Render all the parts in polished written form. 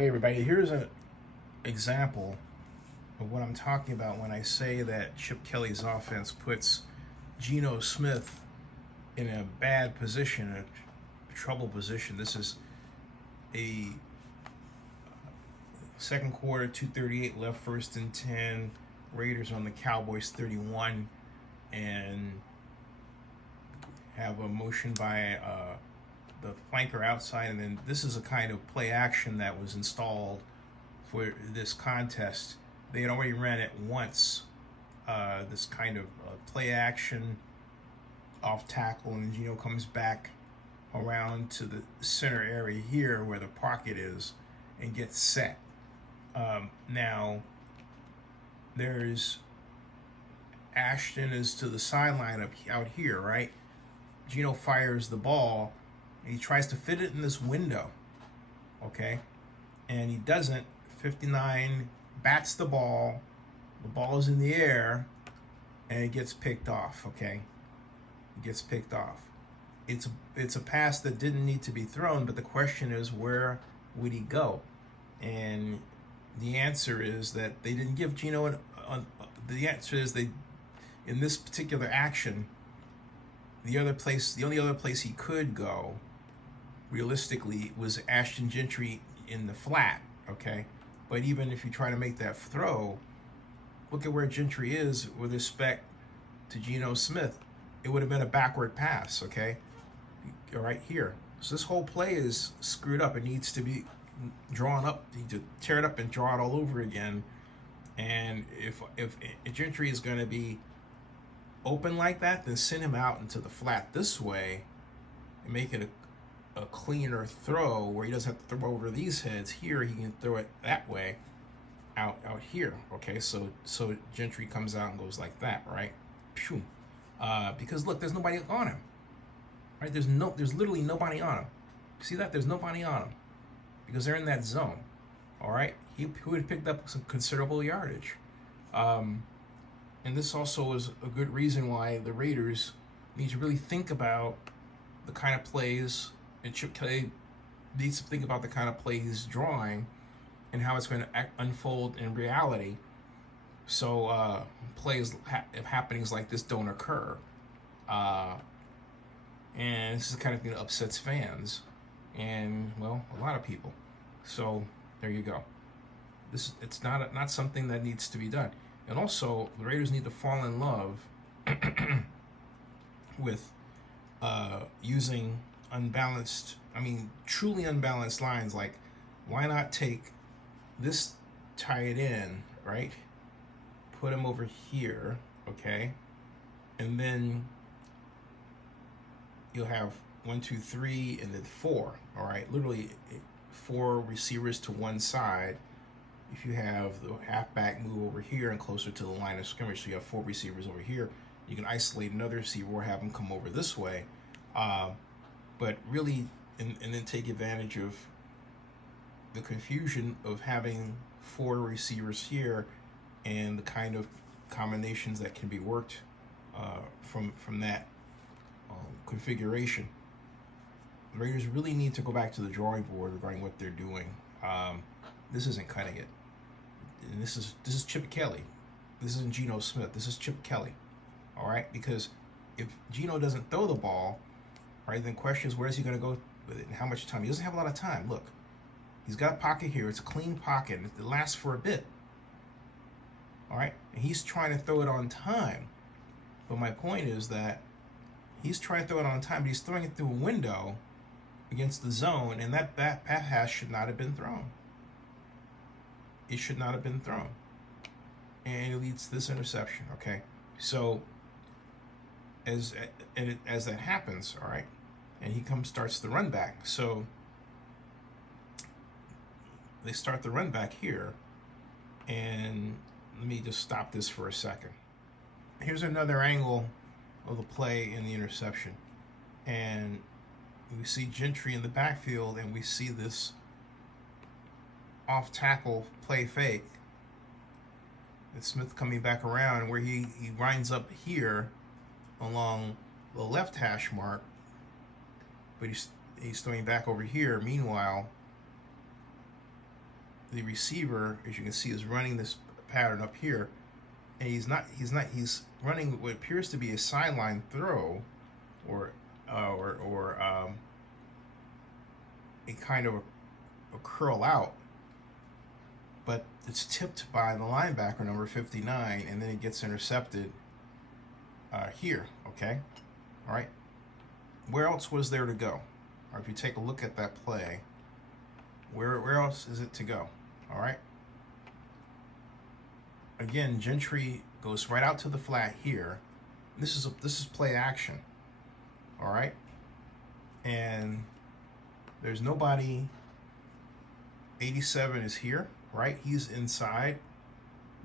Hey everybody, here's an example of what I'm talking about when I say that Chip Kelly's offense puts Geno Smith in a bad position, a trouble position. This is a second quarter, 2:38 left, first and 10. Raiders on the Cowboys 31, and have a motion by the flanker outside, and then this is a kind of play action that was installed for this contest. They had already ran it once, this kind of play action off tackle, and Geno comes back around to the center area here where the pocket is and gets set. Now there's Ashton is to the sideline out here, right? Geno fires the ball and he tries to fit it in this window, okay? And he doesn't. 59 bats the ball is in the air, and it gets picked off, okay? It gets picked off. It's a pass that didn't need to be thrown, but the question is, where would he go? And the answer is that they didn't give Geno the answer is they, in this particular action, the only other place he could go, realistically, was Ashton Gentry in the flat, okay? But even if you try to make that throw, look at where Gentry is with respect to Geno Smith. It would have been a backward pass, okay? Right here. So this whole play is screwed up. It needs to be drawn up. You need to tear it up and draw it all over again. And if Gentry is going to be open like that, then send him out into the flat this way and make it a cleaner throw where he doesn't have to throw over these heads. Here he can throw it that way out here, okay? So Gentry comes out and goes like that, right? Phew. Because look, there's nobody on him, right? There's literally nobody on him. See that? There's nobody on him because they're in that zone. All right, he would have picked up some considerable yardage. And this also is a good reason why the Raiders need to really think about the kind of plays, and Chip Kelly needs to think about the kind of play he's drawing and how it's going to unfold in reality, so happenings like this don't occur. And this is the kind of thing that upsets fans and, well, a lot of people. So there you go. It's not something that needs to be done. And also, the Raiders need to fall in love with using truly unbalanced lines. Like, why not take this tight end, right? Put him over here, okay? And then you'll have 1, 2, 3, and then 4, all right? Literally 4 receivers to one side. If you have the halfback move over here and closer to the line of scrimmage, so you have 4 receivers over here, you can isolate another receiver or have them come over this way. But really, and then take advantage of the confusion of having 4 receivers here and the kind of combinations that can be worked from that configuration. The Raiders really need to go back to the drawing board regarding what they're doing. This isn't cutting it. And this is Chip Kelly. This isn't Geno Smith. This is Chip Kelly. All right? Because if Geno doesn't throw the ball, right, then question is, where is he going to go with it and how much time? He doesn't have a lot of time. Look, he's got a pocket here. It's a clean pocket. And it lasts for a bit. All right? And he's trying to throw it on time. But my point is that he's trying to throw it on time, but he's throwing it through a window against the zone, and that pass should not have been thrown. It should not have been thrown. And it leads to this interception, okay? So as that happens, all right, and he starts the run back. So they start the run back here, and let me just stop this for a second. Here's another angle of the play in the interception. And we see Gentry in the backfield, and we see this off tackle play fake. It's Smith coming back around where he winds up here along the left hash mark, but he's throwing back over here. Meanwhile, the receiver, as you can see, is running this pattern up here, and he's running what appears to be a sideline throw, or a kind of a curl out, but it's tipped by the linebacker, number 59, and then it gets intercepted here. Okay, all right. Where else was there to go? Or if you take a look at that play, where else is it to go? All right. Again, Gentry goes right out to the flat here. This is play action. All right. And there's nobody. 87 is here, right? He's inside.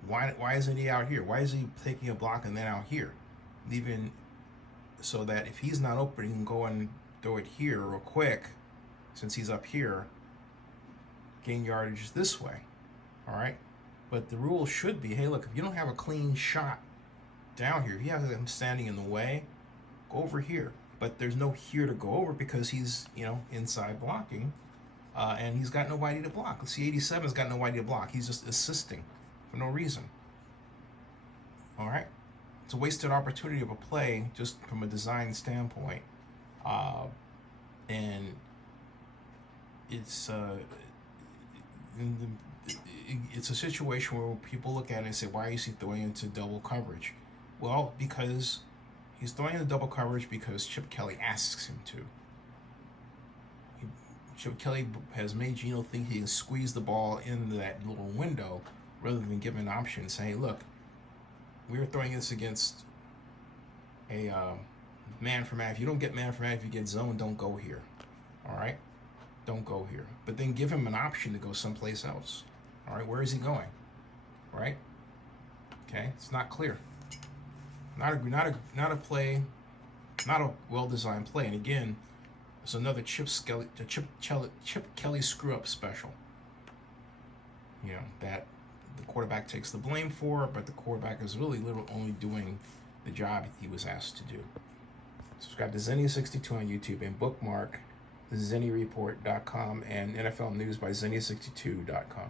Why isn't he out here? Why is he taking a block and then out here? Leaving so that if he's not open, he can go and throw it here real quick, since he's up here, gain yardage this way. All right. But the rule should be, hey, look, if you don't have a clean shot down here, if you have him standing in the way, go over here. But there's no here to go over because he's, inside blocking, and he's got nobody to block. Let's see, 87's got nobody to block. He's just assisting for no reason. All right. It's a wasted opportunity of a play just from a design standpoint. And it's it's a situation where people look at it and say, why is he throwing into double coverage? Well, because he's throwing into double coverage because Chip Kelly asks him to. Chip Kelly has made Geno think he can squeeze the ball into that little window rather than give him an option and say, hey, look, we were throwing this against a man for man. If you don't get man for man, if you get zone, don't go here. All right? Don't go here. But then give him an option to go someplace else. All right? Where is he going? Right? Okay? It's not clear. Not a play, not a well-designed play. And again, it's another Chip Kelly screw-up special. That the quarterback takes the blame for, but the quarterback is really only doing the job he was asked to do. Subscribe to Zenny62 on YouTube and bookmark ZennyReport.com and NFL News by Zenny62.com.